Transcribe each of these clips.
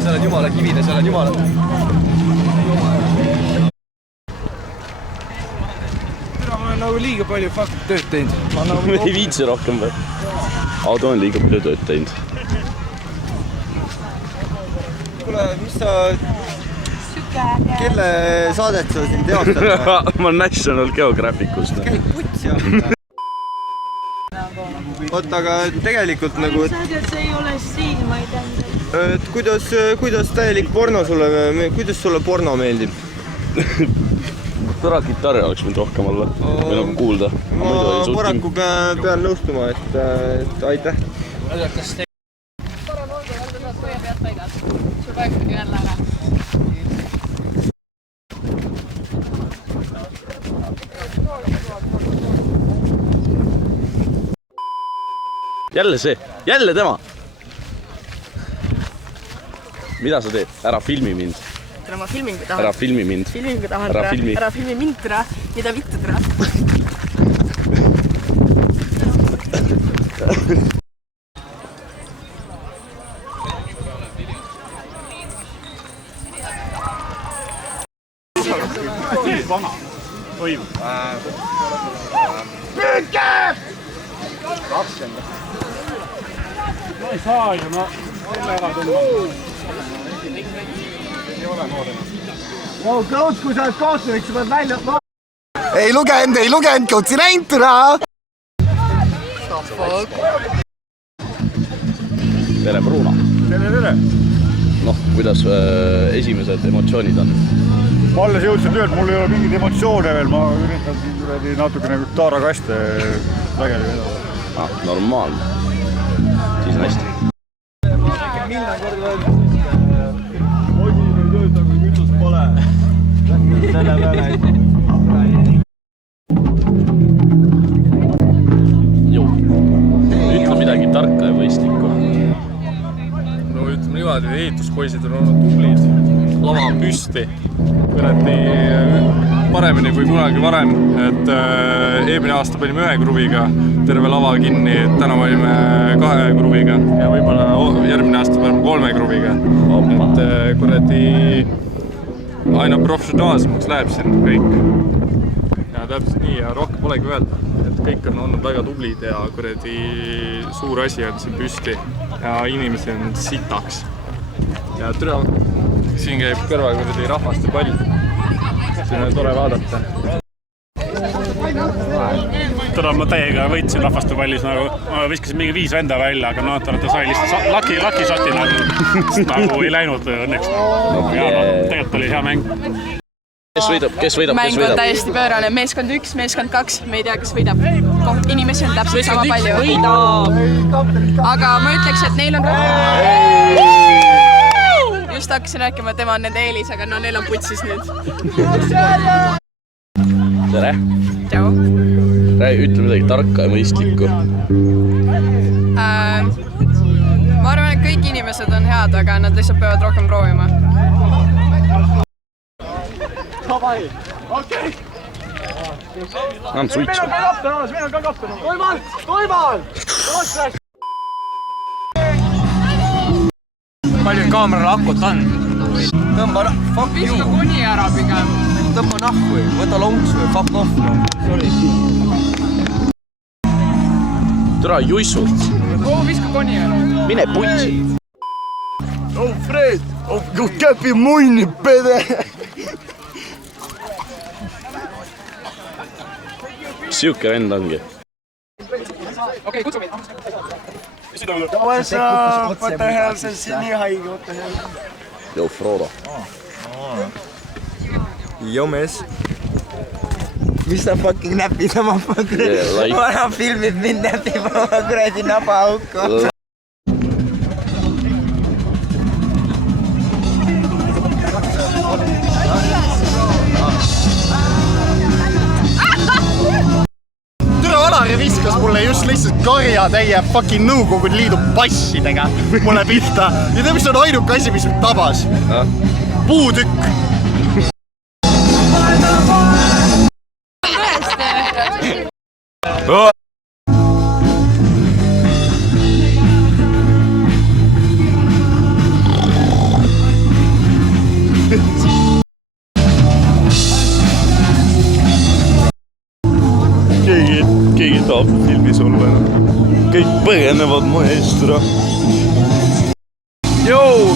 Seal on jumala kivide, seal on jumala. Ma olen nagu liiga palju tööd teinud. Ei viitsi rohkem või? Auto on liiga palju tööd teinud. Kuule, mis sa... Kelle saadet sa siin teostad? Ma National Geographicust. Käid puts jah. Oot, aga tegelikult nagu... See ei ole siin, ma ei tähenda. Kuidas täielik porno sulle, kuidas sulle porno meeldib? Tõra kitarri oleks mind rohkem olla, või nagu kuulda. Ma paraku pean nõustuma, et aitäh. Parem olgu, olgu saad põia pealt paigad. Sul paigudki jälle ära. Jälle see, jälle tema! Mida sa teed? Ära filmi mind. Tere, ma filmingu tahan. Ära filmi mind. Filmingu tahan. Ära filmi. Ära filmi mind, tere. Mida vittu, tere. Vana. Toimu. Püüke! 20. Ma ei saa ju, ma selle ära tõmban. Ei ole noorena. No, Kauts, kui sa oled kaotunik, sa pead välja... Ei lugenud, Kautsi näinud, türa! Tere, Bruno. Tere. Noh, kuidas esimesed emotsioonid on? Ma alles jõudsin töölt, mul ei ole mingid emotsioone veel, ma üritan siin natukene taarakaste vägeli vedada. Normaalne. Siis on hästi. Milline kord öeldud, Osi ei tööta, kui kütust pole. Selle peale. Joo. Ütle midagi tarka ja võistlikku. No ütleme niimoodi, ehituspoisid on olnud tublid. Lava on püsti. Kõreti paremini kui kunagi varem. Et eelmine aasta panime 1 kruviga terve lava kinni, täna panime 2 kruviga ja võib-olla järgmine aasta paneme 3 kruviga. Et kuradi aina professionaalsemaks läheb siin kõik. Ja täpselt nii ja rohkem polegi öelda. Et kõik on olnud väga tublid ja kuradi suur asi on siin püsti ja inimesi on sitaks. Ja türa, siin käib kõrva kuradi rahvaste pall. Siin on tore vaadata. Täna ma täiega võitsin rahvastupallis, nagu ma viskasin mingi 5 venda välja, aga no ta sai lihtsalt lucky shoti nagu ei läinud õnneks. Ja tegelikult oli hea mäng. Kes võidab? Mäng on täiesti pöörane. Meeskond 1, meeskond 2. Me ei tea, kes võidab. Inimesi on täpselt sama palju. Aga ma ütleks, et neil on just hakkasin rääkima, et tema on nende eelis, aga no neil on putsis nüüd. Tere! Tšau! Ütle midagi tarka ja mõistlikku. Ma arvan, et kõik inimesed on head, aga nad lihtsalt peavad rohkem proovima. Anna suitsu. Meil on ka kapten! Toimal! Palju kaamerale akut on? Tõmba fuck you! Viska kuni ära pigem. Tõmba nahku või, võta lonks või, fuck off. Sorry. Türa juissult. Viska kuni ära. Mine putsi. Oh Fred! Oh käpi munni, pede! Siuke vend ongi. Okei, kutsu meid. What's up? What the hell? See on nii haige, what the hell? Yo, Frodo. Yo, mees. Mis sa fucking näpid oma kuradi? Vana filmid mind näpib oma kuradi nabaauku. Alari viskas mulle just lihtsalt karjatäie fucking Nõukogude Liidu passidega mulle pihta. Ja te mis on ainuke asi, mis mind tabas? Puutükk. keegi tahab filmis olla. Kõik põgenevad mu eest ära. Jou,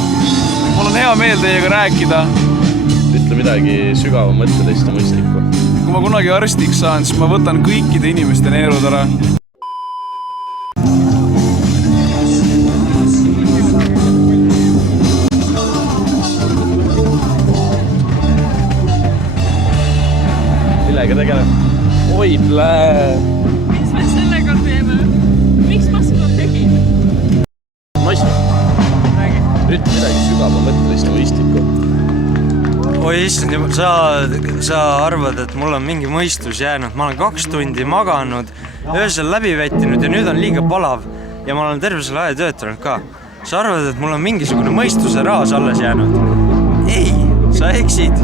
mul on hea meel teiega rääkida. Ütle midagi sügava mõttelist ja mõistlikku. Kui ma kunagi arstiks saan, siis ma võtan kõikide inimeste neerud ära. Millega tegeleb? Oi, plää! Miks me sellega teeme? Miks ma seda tegin? Mõistlik. Ütle midagi sügava mõttelist ja mõistlikku. Oi issand, sa arvad, et mul on mingi mõistus jäänud. Ma olen 2 tundi maganud, öösel läbi vettinud ja nüüd on liiga palav. Ja ma olen terve selle aja töötanud ka. Sa arvad, et mul on mingisugune mõistuse raas alles jäänud? Ei, sa eksid.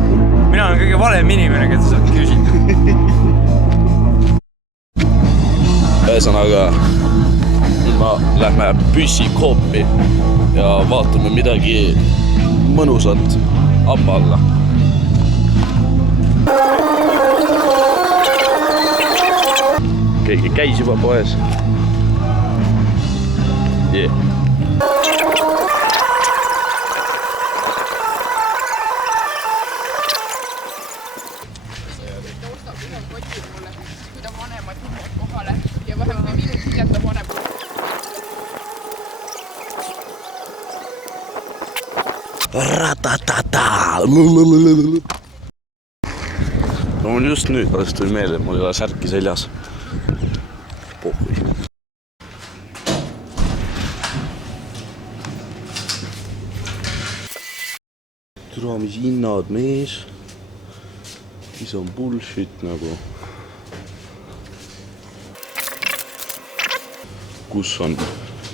Mina olen kõige valem inimene, keda sa küsid. Ühesõnaga, nüüd ma lähme püssikoopi ja vaatame midagi mõnusat appa alla. Keegi käis juba poes. Yeah. Kui ta vanemad jõuavad kohale ja vähem kui minut hiljem ta vanem. Ratatata! No mul just nüüd alles tuli meelde, et mul ei ole särki seljas. Pohhui. Türa, mis hinnad, mees. Mis on bullshit nagu. Kus on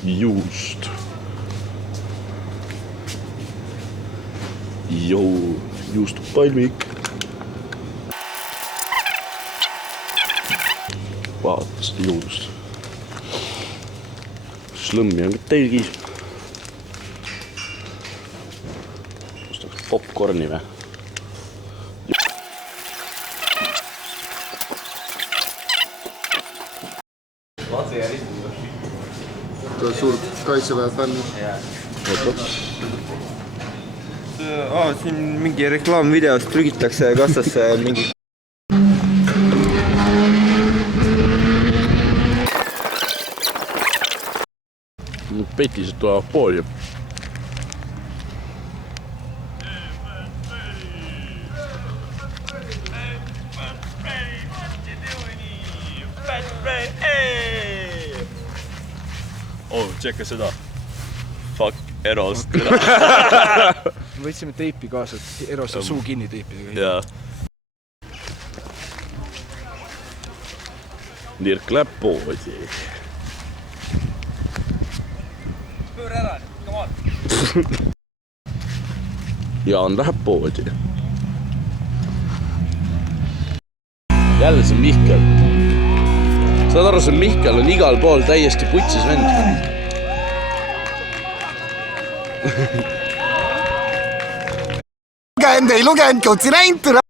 juust? Jou, juustupalmik. Vaata seda juust. Slõmmi on ka telgis. Ostaks popcorni või? Ta on suur Kaitseväe fänn. Siin mingi reklaamvideos trügitakse kassasse mingi... Petised tulevad pooli. Oh, tšekka seda. Fuck Erost. Võtsime teipi kaasa, et Eros on suu kinni teipidega. Jaa. Nirk läheb poodi. Pööre ära, come on. Jaan läheb poodi. Jälle see Mihkel. Saad aru, see Mihkel on igal pool täiesti putsis vend. Ei lugenud, kõutsi näinud.